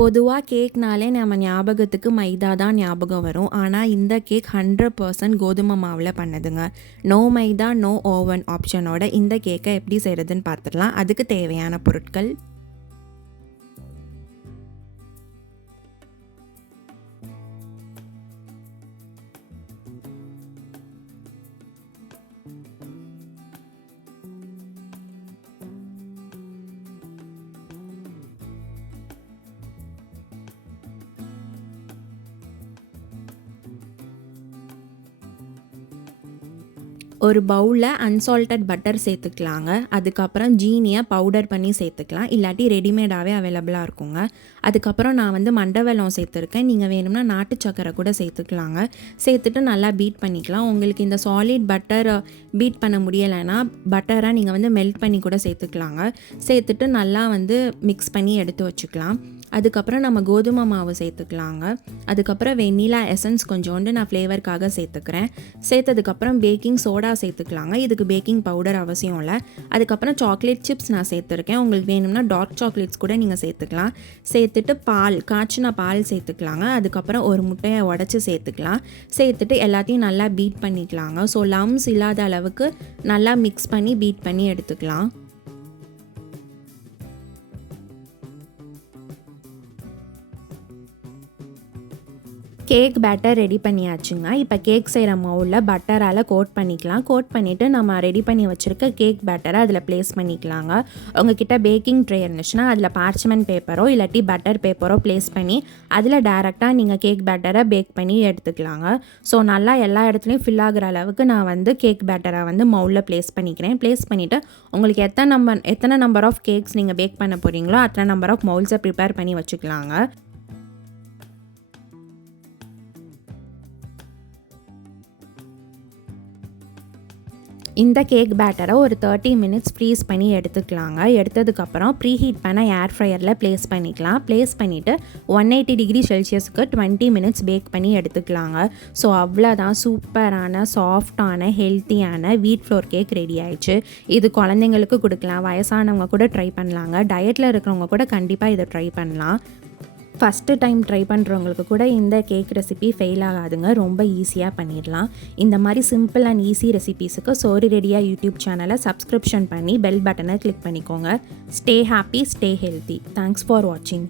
பொதுவாக கேக்னாலே நம்ம ஞாபகத்துக்கு மைதா தான் ஞாபகம் வரும். ஆனால் இந்த கேக் 100% கோதுமை மாவில் பண்ணுதுங்க. நோ மைதா நோ ஓவன் ஆப்ஷனோட இந்த கேக்கை எப்படி செய்கிறதுன்னு பார்த்துடலாம். அதுக்கு தேவையான பொருட்கள்: ஒரு பவுலில் அன்சால்டட் பட்டர் சேர்த்துக்கலாங்க. அதுக்கப்புறம் ஜீனியை பவுடர் பண்ணி சேர்த்துக்கலாம், இல்லாட்டி ரெடிமேடாகவே அவைலபிளாக இருக்குங்க. அதுக்கப்புறம் நான் மண்டை வெல்லம் சேர்த்துருக்கேன். நீங்கள் வேணும்னா நாட்டு சக்கரை கூட சேர்த்துக்கலாங்க. சேர்த்துட்டு நல்லா பீட் பண்ணிக்கலாம். உங்களுக்கு இந்த சாலிட் பட்டர் பீட் பண்ண முடியலைன்னா பட்டரை நீங்கள் மெல்ட் பண்ணி கூட சேர்த்துக்கலாங்க. சேர்த்துட்டு நல்லா மிக்ஸ் பண்ணி எடுத்து வச்சுக்கலாம். அதுக்கப்புறம் நம்ம கோதுமை மாவு சேர்த்துக்கலாங்க. அதுக்கப்புறம் வெண்ணிலா எசன்ஸ் கொஞ்சோண்டு நான் ஃப்ளேவருக்காக சேர்த்துக்கிறேன். சேர்த்ததுக்கப்புறம் பேக்கிங் சோடா சேர்த்துக்கலாங்க. இதுக்கு பேக்கிங் பவுடர் அவசியம் இல்லை. அதுக்கப்புறம் சாக்லேட் சிப்ஸ் நான் சேர்த்துருக்கேன். உங்களுக்கு வேணும்னா டார்க் சாக்லேட்ஸ் கூட நீங்கள் சேர்த்துக்கலாம். சேர்த்துட்டு காய்ச்சின பால் சேர்த்துக்கலாங்க. அதுக்கப்புறம் ஒரு முட்டையை உடச்சி சேர்த்துக்கலாம். சேர்த்துட்டு எல்லாத்தையும் நல்லா பீட் பண்ணிக்கலாங்க. ஸோ லம்ஸ் இல்லாத அளவுக்கு நல்லா மிக்ஸ் பண்ணி பீட் பண்ணி எடுத்துக்கலாம். கேக் பேட்டர் ரெடி பண்ணியாச்சுங்க. இப்போ கேக் செய்கிற மவுலில் பட்டரால் கோட் பண்ணிக்கலாம். கோட் பண்ணிவிட்டு நம்ம ரெடி பண்ணி வச்சுருக்க கேக் பேட்டரை அதில் ப்ளேஸ் பண்ணிக்கலாங்க. உங்ககிட்ட பேக்கிங் ட்ரே இருந்துச்சுன்னா அதில் பார்ச்மெண்ட் பேப்பரோ இல்லாட்டி பட்டர் பேப்பரோ ப்ளேஸ் பண்ணி அதில் டேரெக்டாக நீங்கள் கேக் பேட்டரை பேக் பண்ணி எடுத்துக்கலாங்க. ஸோ நல்லா எல்லா இடத்துலையும் ஃபில் ஆகிற அளவுக்கு நான் கேக் பேட்டரை மவுலில் ப்ளேஸ் பண்ணிக்கிறேன். ப்ளேஸ் பண்ணிவிட்டு உங்களுக்கு எத்தனை நம்பர் ஆஃப் கேக்ஸ் நீங்கள் பேக் பண்ண போகிறீங்களோ அத்தனை நம்பர் ஆஃப் மவுல்ஸை ப்ரிப்பேர் பண்ணி வச்சுக்கலாங்க. இந்த கேக் பேட்டரை ஒரு 30 மினிட்ஸ் ஃப்ரீஸ் பண்ணி எடுத்துக்கலாங்க. எடுத்ததுக்கப்புறம் ப்ரீஹீட் பண்ண ஏர்ஃப்ரையரில் ப்ளேஸ் பண்ணிக்கலாம். ப்ளேஸ் பண்ணிவிட்டு 180 டிகிரி செல்சியஸுக்கு 20 மினிட்ஸ் பேக் பண்ணி எடுத்துக்கலாங்க. ஸோ அவ்வளோதான், சூப்பரான சாஃப்டான ஹெல்த்தியான வீட் ஃப்ளோர் கேக் ரெடி ஆயிடுச்சு. இது குழந்தைங்களுக்கு கொடுக்கலாம், வயசானவங்க கூட ட்ரை பண்ணலாங்க. டயட்டில் இருக்கிறவங்க கூட கண்டிப்பாக இதை ட்ரை பண்ணலாம். ஃபஸ்ட்டு டைம் ட்ரை பண்ணுறவங்களுக்கு கூட இந்த கேக் ரெசிபி ஃபெயில் ஆகாதுங்க. ரொம்ப ஈஸியாக பண்ணிடலாம். இந்த மாதிரி சிம்பிள் அண்ட் ஈஸி ரெசிபீஸுக்கு Sooru-Ready-ah யூடியூப் சேனலை சப்ஸ்கிரிப்ஷன் பண்ணி பெல் பட்டனை கிளிக் பண்ணிக்கோங்க. Stay happy, stay healthy. Thanks for வாட்சிங்.